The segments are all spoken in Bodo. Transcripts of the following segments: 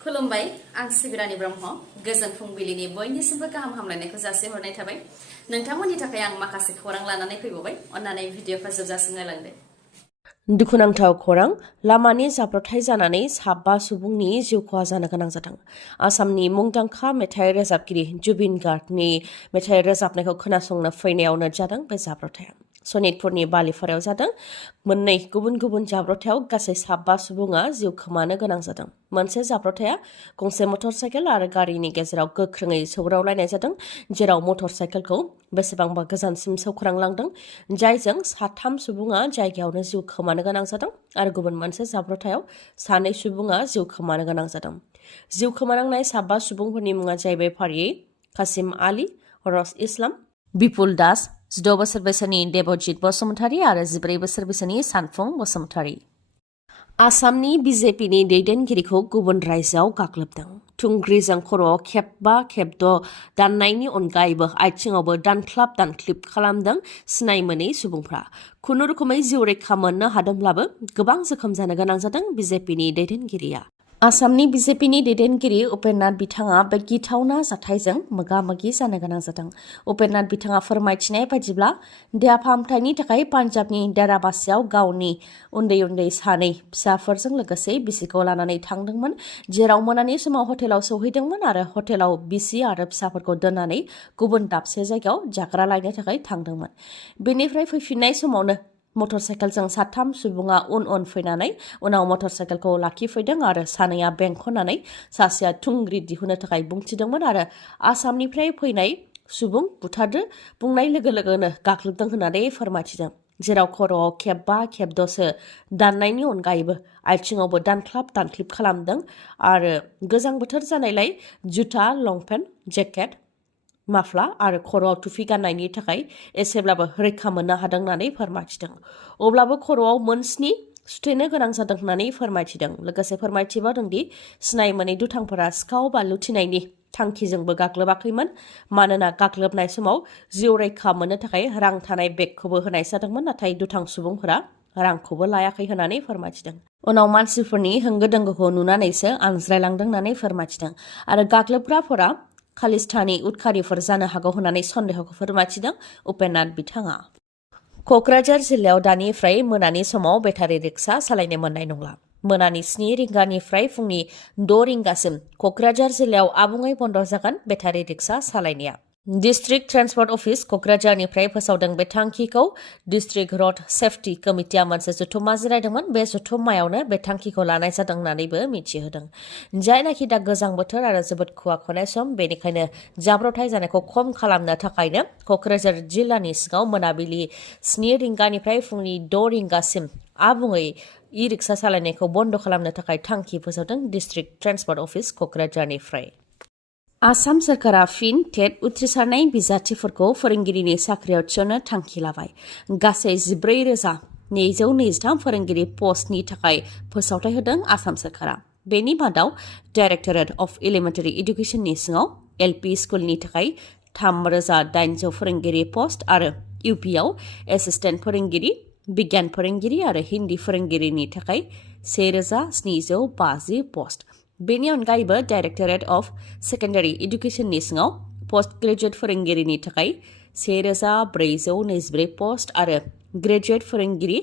खुलुमबाय आं सिबिरानि ब्रह्म गोजोन फुंबिलिनि बयनिसिमबो गाहाम हामलायनायखौ जासिहरनाय थाबाय नोंथांमोननि थाखाय आं माखासे खौरां लानानै फैबावबाय अन्नानै भिडिअखौ जोबजासिम नायलांदो। दुखुनांथाव खौरां लामानि जाब्रबथाय जानानै 7 सुबुंनि जिउ खहा जानो गोनां जादों। आसामनि मुंदांखा मेथाइ रोजाबगिरि जुबिन गार्गनि मेथाइ रोजाबनायखौ खोनासंनो फैनायावनो जादों बे जाब्रबथाया। सनितपुरनि बालिफारायाव जादों। मोननै गुबुन गुबुन जाब्रबथायाव गासै 7 सुबुङा जिउ खोमानो गोनां जादों। मोनसे जाब्रबथाया गंसे मटर साइकेल आरो गारिनि गेजेराव गोख्रोङै सौग्रावलायनाय जादों, जेराव मटर साइकेलखौ बेसेबांबा गोजानसिम सौख्रांलांदों, जायजों 3 सुबुङा जायगायावनो जिउ खोमानो गोनां जादों आरो गुबुन मोनसे जाब्रबथायाव 2 सुबुङा जिउ खोमानो गोनां जादों। जिउ खोमानांनाय 7 सुबुंफोरनि मुङा जाहैबाय फारियै कासिम आली, रस इस्लाम, बिपुल दास, 16 बोसोर बैसोनि देबजित बसुमतारी आरो 14 बोसोर बैसोनि सानफुं बसुमतारी। आसामनि बिजेपिनि दैदेनगिरिखौ गुबुन रायजोआव गाग्लोबदों। थुंग्रिजों खर'आव खेबबा खेबद' दाननायनि अनगायैबो आथिङावबो दानख्लाब खालामदों सिनाय मोनै सुबुंफ्रा। खुनुरुखुमै जिउ रैखा मोननो हादोंब्लाबो गोबां जोखोम जानो गोनां जादों बिजेपिनि दैदेनगिरिया। आसामनि बिजेपिनि दैदेनगिरि उपेन्द्रनाथ बिथाङा बे गिथावना जाथायजों मोगा-मोगि जानो गोनां जादों। उपेन्द्रनाथ बिथाङा फोरमायथिनाय बायदिब्ला देहा फाहामथायनि थाखाय पान्जाबनि देराबासियाव गावनि उन्दै 2 फिसाफोरजों लोगोसे बिसिखौ लानानै थांदोंमोन, जेराव मोनानि समाव हटेलाव सौहैदोंमोन आरो हटेलाव बिसि आरो फिसाफोरखौ दोननानै गुबुन दाबसे जायगायाव जाग्रा लायनो थाखाय थांदोंमोन। बेनिफ्राय फैफिननाय समावनो मटर साइकेलजों 3 सुबुङा उन फैनानै उनाव मटर साइकेलखौ लाखिफैदों आरो 2आ बेंखननानै सासेया थुंग्रि दिहुननो थाखाय बुंथिदोंमोन आरो आसामनिफ्राय फैनाय सुबुं बुथारदो बुंनाय लोगो लोगोनो गाग्लोबदों होननानै फोरमायथिदों, जेराव खर'आव खेबबा खेबद'सो दाननायनि अनगायैबो आथिङावबो दानख्लाब खालामदों आरो गोजां बोथोर जानायलाय जुथा, लंपेन्ट, जेकेट, माफ्ला आरो खर'आव टुफि गाननायनि थाखाय एसेब्लाबो रैखा मोननो हादों होननानै फोरमायथिदों। अब्लाबो खर'आव 7 सुथेनो गोनां जादों होननानै फोरमायथिदों। लोगोसे फोरमायथिबावदोंदि सिनाय मोनै दुथांफोरा सिखाव बा लुथिनायनि थांखिजोंबो गाग्लोबाखैमोन, मानोना गाग्लोबनाय समाव जिउ रैखा मोननो थाखाय रां थानाय बेगखौबो होनाय जादोंमोन, नाथाय दुथां सुबुंफोरा रांखौबो लायाखै होननानै फोरमायथिदों। उनाव मानसिफोरनि होंगो दोंगोखौ नुनानैसो आनज्रायलांदों होननानै फोरमायथिदों आरो गाग्लोबग्राफोरा खालिस्तानी उदखारिफोर जानो हागौ होननानै सन्देहखौ फोरमायथिदों उपेन्द्रनाथ बिथाङा। क'क्राझार जिल्लायाव दानिफ्राय मोनानि समाव बेटारि रिक्सा सालायनो मोननाय नंला। मोनानि 7 रिंगानिफ्राय फुंनि 6 रिंगासिम क'क्राझार जिल्लायाव आबुङै बन्द जागोन बेटारि रिक्सा सालायनाया। डिस्ट्रिक्ट ट्रेन्सपर्ट अफिस क'क्राझारनिफ्राय फोसावदों बे थांखिखौ। डिस्ट्रिक्ट रड सेफ्टि कमिटिया मोनसे जथुम्मा जिरायदोंमोन। बे जथुम्मायावनो बे थांखिखौ लानाय जादों होननानैबो मिथिहोदों। जायनाखि दा गोजां बोथोर आरो जोबोद खुवा खुनाय सम, बेनिखायनो जाब्रबथाय जानायखौ खम खालामनो थाखायनो क'क्राझार जिल्लानि सिङाव मोनाबिलि 7 रिंगानिफ्राय फुंनि 6 रिंगासिम आबुङै इ-रिक्सा सालायनायखौ बन्द खालामनो थाखाय थांखि फोसावदों डिस्ट्रिक्ट ट्रेन्सपर्ट अफिस क'क्राझारनिफ्राय। आसाम सोरखारा फिन टेट उथ्रिसारनाय बिजाथिफोरखौ फोरोंगिरिनि साख्रियाव थिसननो थांखि लाबाय। गासै 14,223 फोरोंगिरि पस्टनि थाखाय फोसावथाय होदों आसाम सोरखारा। बेनि मादाव डाइरेक्टरेट अफ एलिमेन्टारि इडुकेसननि सिङाव एलपि स्कुलनि थाखाय 3,800 फोरोंगिरि पस्ट आरो इउपिआव एसिस्टेन्ट फोरोंगिरि, बिगियान फोरोंगिरि आरो हिन्दी फोरोंगिरिनि थाखाय 1,750 पस्ट। बेनि अनगायैबो डाइरेक्टरेट अफ सेकेन्डारि इडुकेसननि सिङाव पस्ट ग्रेजुएट फोरोंगिरिनि थाखाय 1,424 पस्ट आरो ग्रेजुएट फोरोंगिरि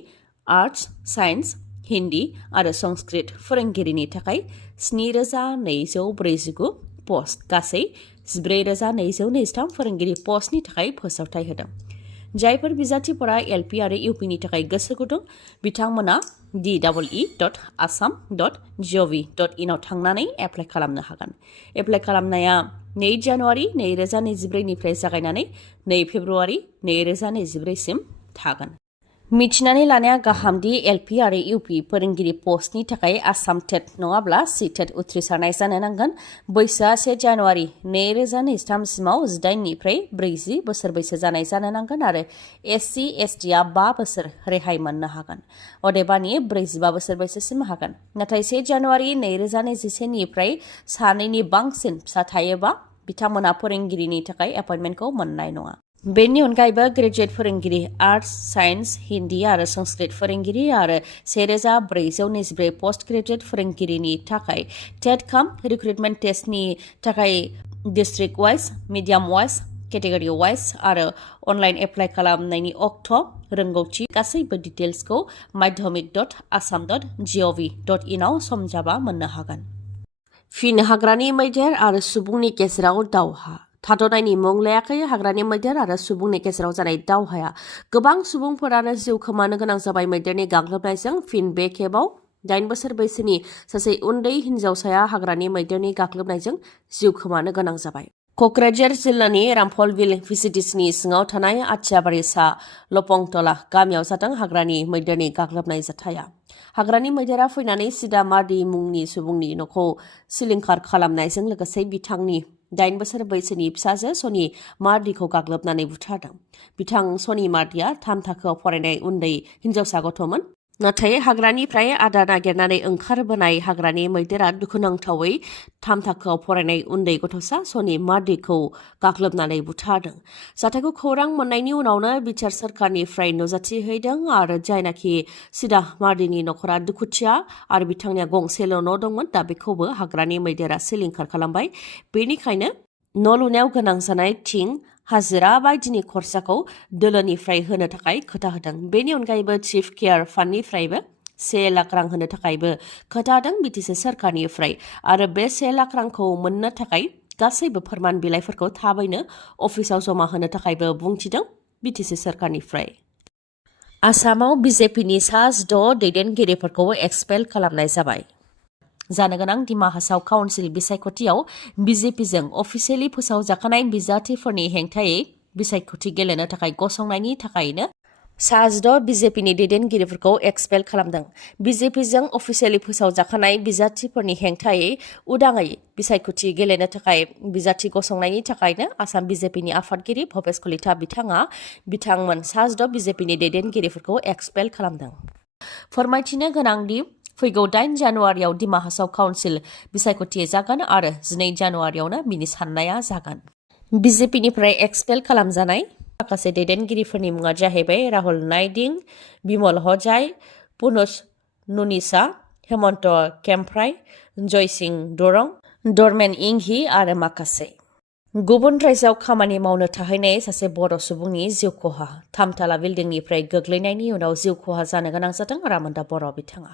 आर्टस, साइन्स, हिन्दी आरो संस्कृत फोरोंगिरिनि थाखाय 7,249 पस्ट, गासै 14,223 फोरोंगिरि पस्टनि थाखाय फोसावथाय होदों। जायफोर बिजाथिफोरा एलपि आरो इउपिनि थाखाय गोसो गुदुं, बिथांमोना dee.assam.gov.in आव थांनानै एप्लाइ खालामनो हागोन। एप्लाइ खालामनाया 2 जानुवारि 2024 निफ्राय जागायनानै 2 फेब्रुवारि 2024 सिम थागोन। मिथिनानै लानाया गाहामदि एलपि आरो इउपि फोरोंगिरि पस्टनि थाखाय आसाम टेट नङाब्ला सिटेट उथ्रिसारनाय जानो नांगोन। बैसोआ 1 जानुवारि 2023 सिमाव 18 निफ्राय 40 बोसोर बैसो जानाय जानो नांगोन आरो एससि एसटिआ 5 बोसोर रेहाय मोननो हागोन। अदेबानि 45 बोसोर बैसोसिम हागोन। नाथाय 1 जानुवारि 2021 निफ्राय 2नि बांसिन फिसा थायोबा बिथांमोना फोरोंगिरिनि थाखाय एपइन्टमेन्टखौ मोननाय नङा। बेनि अनगायैबो ग्रेजुवेट फोरोंगिरि आर्ट्स साइन्स हिन्दी आरो संस्कृत फोरोंगिरि आरो 1424 पोस्ट ग्रेजुवेट फोरोंगिरिनि थाखाय टेट काम रिक्रुटमेन्ट टेस्टनि थाखाय district wise medium wise category wise आरो अनलाइन एप्लाइ खालामनायनि अक्ट' रोंगौथि गासैबो डिटेल्सखौ माध्यमिक.assam.gov.in आव सम जाबा मोननो हागोन। फिन हाग्रानि मैदेर आरो सुबुंनि गेजेराव दावहा थाद'नायनि मुं लायाखै हाग्रानि मैदेर आरो सुबुंनि गेजेराव जानाय दावहाया गोबां सुबुंफोरानो जिउ खोमानो गोनां जाबाय मैदेरनि गाग्लोबनायजों फिन बे खेबाव 8 बोसोर बैसोनि सासे उन्दै हिन्जावसाया हाग्रानि मैदेरनि गाग्लोबनायजों जिउ खोमानो गोनां जाबाय। क'क्राझार जिल्लानि रामफलबिल भिसिडिसिनि सिङाव थानाय आथियाबारिसा लपंतला गामियाव जादों हाग्रानि मैदेरनि गाग्लोबनाय जाथाया। हाग्रानि मैदेरा फैनानै सिदा मार्डी मुंनि सुबुंनि न'खौ सिलिंखार खालामनायजों लोगोसे बिथांनि 8 बोसोर बैसोनि फिसाजो सनि मार्डीखौ गाग्लोबनानै बुथारदों। बिथां सनि मार्डीआ 3 थाखोआव फरायनाय उन्दै हिन्जावसा गथ'मोन। नाथाय हाग्रानिफ्राय आदार नागिरनानै ओंखारबोनाय हाग्रानि मैदेरा दुखुनांथावै 3 थाखोआव फरायनाय उन्दै गथ'सा सनि मार्डीखौ गाग्लोबनानै बुथारदों। जाथायखौ खौरां मोननायनि उनावनो बिटिआर सोरखारनिफ्राय नुजाथिहैदों आरो जायनाखि सिदा मार्डीनि नखरा दुखुथिया आरो बिथांनिया गंसेल' न' दंमोन दा बेखौबो हाग्रानि मैदेरा सिलिंखार खालामबाय। बेनिखायनो न' लुनायाव गोनां जानाय थिं हाजिरा बायदिनि खरसाखौ दोलोनिफ्राय होनो थाखाय खोथा होदों। बेनि अनगायैबो चिफ केयार फान्डनिफ्रायबो 1 लाख रां होनो थाखायबो खोथा होदों बिटिसि सोरखारनिफ्राय आरो बे 1 लाख रांखौ मोननो थाखाय गासैबो फोरमान बिलाइफोरखौ थाबैनो अफिसाव जमा होनो थाखायबो बुंथिदों बिटिसि सोरखारनिफ्राय। आसामाव बिजेपिनि सा 6 दैदेनगिरिफोरखौ एक्सपेल खालामनाय जाबाय। जानो गोनां दिमा हासाव काउन्सिल बिसायख'थियाव बिजेपिजों अफिसियेलि फोसावजाखानाय बिजाथिफोरनि हेंथायै बिसायख'थि गेलेनो थाखाय गसंनायनि थाखायनो सा 6 बिजेपिनि दैदेनगिरिफोरखौ एक्सपेल खालामदों। बिजेपिजों अफिसियेलि फोसावजाखानाय बिजाथिफोरनि हेंथायै उदाङै बिसायख'थि गेलेनो थाखाय बिजाथि गसंनायनि थाखायनो आसाम बिजेपिनि आफादगिरि भबेश कलिता बिथांमोन सा 6 बिजेपिनि दैदेनगिरिफोरखौ एक्सपेल खालामदों। फोरमायथिनो गोनांदि फैगौ 8 जानुवारियाव दिमा हासाव काउन्सिल बिसायख'थि जागोन आरो 12 जानुवारियावनो बिनि साननाया जागोन। बिजेपिनिफ्राय एक्सपेल खालामजानाय माखासे दैदेनगिरिफोरनि मुङा जाहैबाय राहुल नाइदिं, बिमल हजाय, पुनुस नुनिसा, हेमन्त केमफ्राय, जयसिं दरं, डरमेन इंहि आरो माखासे। गुबुन रायजोआव खामानि मावनो थाहैनाय सासे बर' सुबुंनि जिउ खहा 3 थाला बिल्डिंनिफ्राय गोग्लैनायनि उनाव जिउ खहा जानो गोनां जादों रामोनदा बर' बिथाङा।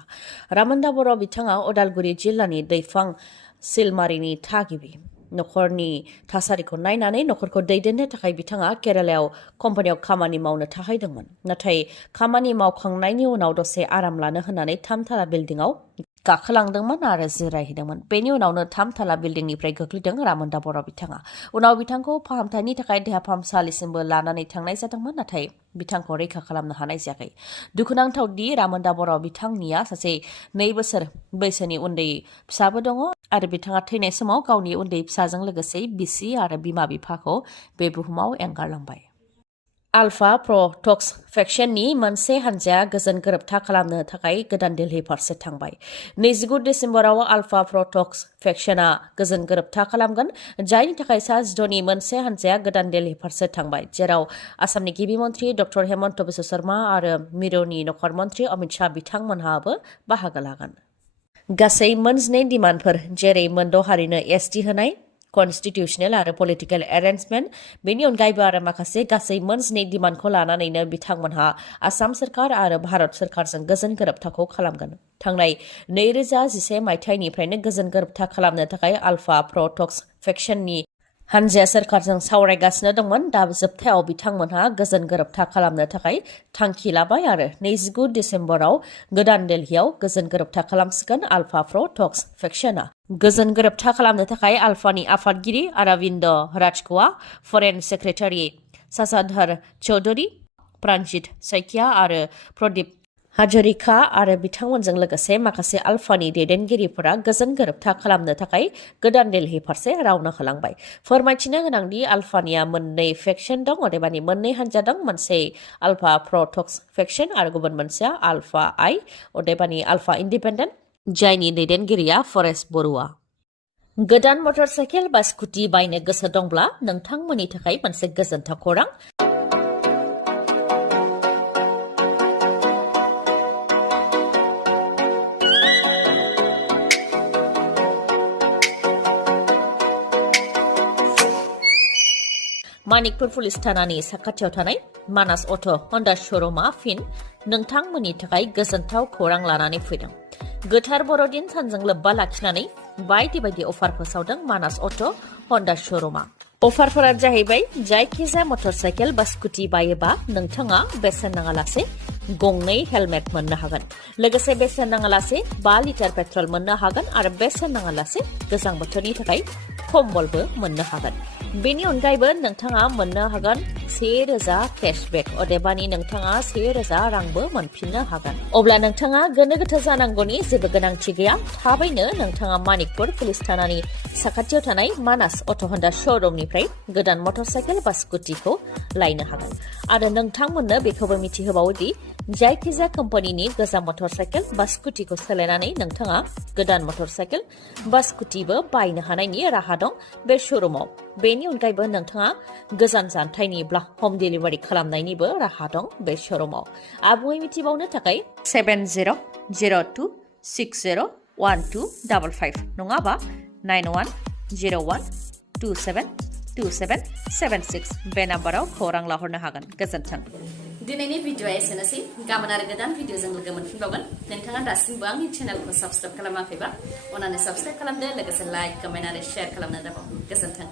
रामोनदा बर' बिथाङा उदालगुरि जिल्लानि दैफां सिलमारिनि थागिबि। नखरनि थासारिखौ नायनानै नखरखौ दैदेननो थाखाय बिथाङा केरालायाव कम्पानियाव खामानि मावनो थाहैदोंमोन। नाथाय खामानि मावखांनायनि उनाव दसे आराम लानो होननानै 3 थाला बिल्डिंआव गाखोलांदोंमोन आरो जिरायहैदोंमोन। बेनि उनावनो 3 थाला बिल्डिंनिफ्राय गोग्लैदों रामोनदा बर' बिथाङा। उनाव बिथांखौ फाहामथायनि थाखाय देहा फाहामसालिसिमबो लानानै थांनाय जादोंमोन नाथाय बिथांखौ रैखा खालामनो हानाय जायाखै। दुखुनांथाव दि रामोनदा बर' बिथांनिया सासे 2 बोसोर बैसोनि उन्दै फिसाबो दङ आरो बिथाङा थैनाय समाव गावनि उन्दै फिसाजों लोगोसे बिसि आरो बिमा बिफाखौ बे बुहुमाव एंगारलांबाय। आल्फा प्र टक्स फेक्शननि मोनसे हानजाया गोजोन गोरोबथा खालामनो थाखाय गोदान दिल्ली फारसे थांबाय। 29 डिसेम्बराव आल्फा प्र टक्स फेक्शना गोजोन गोरोबथा खालामगोन जायनि थाखाय सा 6नि मोनसे हानजाया गोदान दिल्ली फारसे थांबाय जेराव आसामनि गिबि मन्त्रि डक्टर हेमन्त बिश्व शर्मा आरो मिरुनि नखर मन्त्रि अमित शाह बिथांमोनहाबो बाहागो लागोन। गासै 12 डिमान्डफोर जेरै मोनद' हारिनो एसटि होनाय कन्स्टिटिउशनेल आरो पलिटिकेल एरेन्जमेन्ट बेनि अनगायैबो आरो माखासे गासै 12 डिमान्डखौ लानानैनो बिथांमोनहा आसाम सोरखार आरो भारत सोरखारजों गोजोन गोरोबथाखौ खालामगोन। थांनाय 2011 मायथाइनिफ्रायनो गोजोन गोरोबथा खालामनो थाखाय आल्फा प्र टक्स फेक्शननि हानजाया सोरखारजों सावरायगासिनो दंमोन। दा जोबथायाव बिथांमोनहा गोजोन गोरोबथा खालामनो थाखाय थांखि लाबाय आरो 29 डिसेम्बराव गोदान दिल्लीयाव गोजोन गोरोबथा खालामसिगोन आल्फा प्र टक्स फेक्शना। गोजोन गोरोबथा खालामनो थाखाय आल्फानि आफादगिरि अरविन्द राजख'वा, फरेन सेक्रेटारि सासाधर चौधरी, प्राणजित सैकिया आरो प्रदीप हाजरिका आरो बिथांमोनजों लोगोसे माखासे आल्फानि दैदेनगिरिफोरा गोजोन गोरोबथा खालामनो थाखाय गोदान दिल्ली फारसे रावनो होलांबाय। फोरमायथिनो गोनांदि आल्फानिया 2 फेक्शन दं अदेबानि 2 हानजा दं। मोनसे आल्फा प्र टक्स फेक्शन आरो गुबुन मोनसेया आल्फा आई अदेबानि आल्फा इन्डिपेन्डेन्ट जायनि दैदेनगिरिया फरेस्ट बरुवा। गोदान मटर साइकेल बा स्कुटि बायनो गोसो दंब्ला नोंथांमोननि थाखाय मोनसे गोजोनथाव खौरां। मानिकपुर पुलिस थानानि साखाथियाव थानाय मानास अट' हन्डा श'रुमा फिन नोंथांमोननि थाखाय गोजोनथाव खौरां लानानै फैदों। गोथार बर'दिन सानजों लोब्बा लाखिनानै बायदि बायदि अफार फोसावदों मानास अट' हन्डा श'रुमा। अफारफोरा जाहैबाय जायखिजाया मटर साइकेल बा स्कुटि बायोबा नोंथाङा बेसेन नाङालासे गंनै हेलमेट मोननो हागोन। लोगोसे बेसेन नाङालासे 5 लिटार पेट्रल मोननो हागोन आरो बेसेन नाङालासे गोजां बोथोरनि थाखाय कम्बलबो मोननो हागोन। बेनि अनगायैबो नोंथाङा मोननो हागोन 1000 केशबेक अदेबानि नोंथाङा 1000 रांबो मोनफिननो हागोन। अब्ला नोंथाङा गोनो गोथो जानांगौनि जेबो गोनांथि गैया। थाबैनो नोंथाङा मानिकपुर पुलिस थानानि साखाथियाव थानाय मानास अट' हन्डा श'रुमनिफ्राय गोदान मटर साइकेल बा स्कुटिखौ लायनो हागोन। आरो नोंथांमोननो बेखौबो मिथिहोबावोदि जायखिजाया कम्पानिनि गोजाम मटर साइकेल बा स्कुटिखौ सोलायनानै नोंथाङा गोदान मटर साइकेल बा स्कुटिबो बायनो हानायनि राहा दं बे श'रुमाव। बेनि अनगायैबो नोंथाङा गोजान जानथायनिब्ला हम डेलिभारि खालामनायनिबो राहा दं बे श'रुमाव। आबुङै मिथिबावनो थाखाय 7002601255 नङाबा 9101272776 बे नाम्बाराव खौरां लाहरनो हागोन। गोजोन्थों। दिनैनि भिडिअ'आ एसेनोसै। गाबोन आरो गोदान भिडिअ'जों लोगो मोनफिनबावगोन। नोंथाङा दासिमबो आंनि चेनेलखौ साबस्क्राइब खालामाखैबा अन्नानै साबस्क्राइब खालामदो। लोगोसे लाइक, कमेन्ट आरो शेयार खालामनो दाबाव। गोजोन्थों।